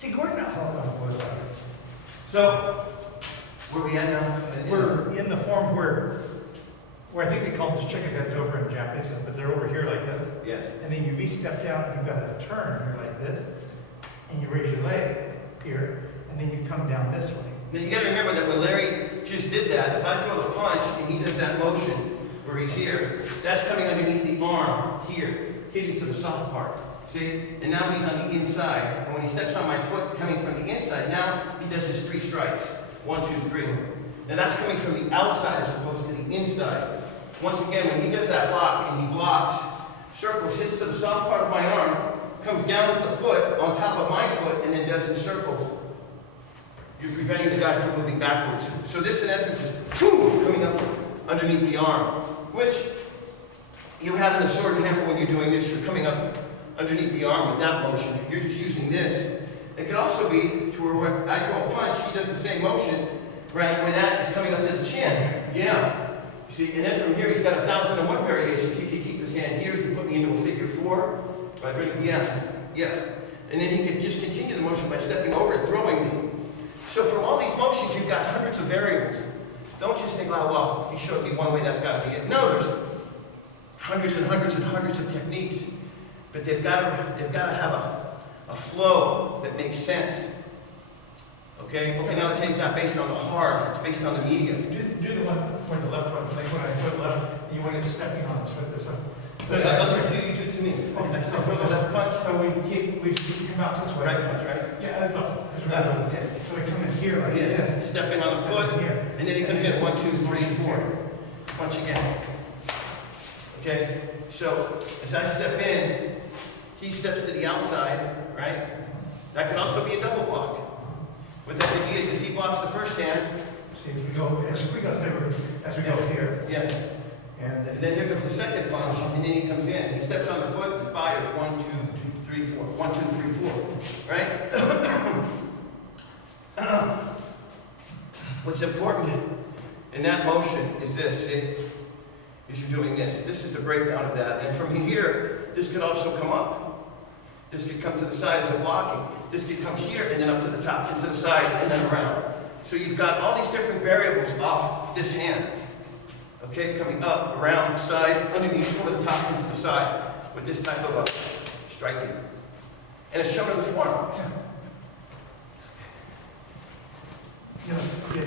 See, Gordon, hold on. So, where we at now? We're in the form where I think they call them just chicken heads over in Japanese, but they're over here like this. Yes. And then you V-step down, and you've got a turn here like this, and you raise your leg here, and then you come down this way. Now you gotta remember that when Larry just did that, if I throw the punch and he does that motion where he's here, that's coming underneath the arm here, hitting to the soft part. See? And now he's on the inside. And when he steps on my foot coming from the inside, now he does his 3 strikes. 1, 2, 3. And that's coming from the outside as opposed to the inside. Once again, when he does that block and he blocks, circles, hits to the soft part of my arm, comes down with the foot on top of my foot, and then does his circles. You're preventing the guy from moving backwards. So this, in essence, is coming up underneath the arm, which you have in the sword and hammer when you're doing this. You're coming up underneath the arm with that motion. You're just using this. It could also be to where when I throw a punch, he does the same motion, right, where that is coming up to the chin. Yeah. You see, and then from here, he's got 1,001 variations. He can keep his hand here. He can put me into a figure 4. By bringing, yeah. And then he can just continue the motion by stepping over and throwing me. So from all these motions, you've got hundreds of variables. Don't just think, oh, well, he showed me one way, that's got to be it. No, there's hundreds and hundreds and hundreds of techniques. But they've got to have a flow that makes sense. Okay? Okinawa-te is not based on the hard, it's based on the medium. Do the one for the left one, like when I put left, you want it stepping on this foot this way. But other words, you do it to me. I say throw the left punch. So we come out this way. Right punch, right? Yeah, no. Okay. So we come in here like Yes. this. Stepping on the foot, and then he comes in 1, 2, 3, 4. Punch again. Okay? So as I step in, he steps to the outside, right? That could also be a double block. What that idea is he blocks the first hand. See, as we go here. Yes. And And then here comes the second punch, and then he comes in. He steps on the foot and fires 1, 2, 3, 4. 1, 2, 3, 4. Right? What's important in that motion is this, see? Is you're doing this. This is the breakdown of that. And from here, this could also come up. This could come to the side as a blocking. This could come here and then up to the top, and to the side, and then around. So you've got all these different variables off this hand. Okay, coming up, around, side, underneath, over the top, into the side, with this type of striking. And it's shown in the form. yeah.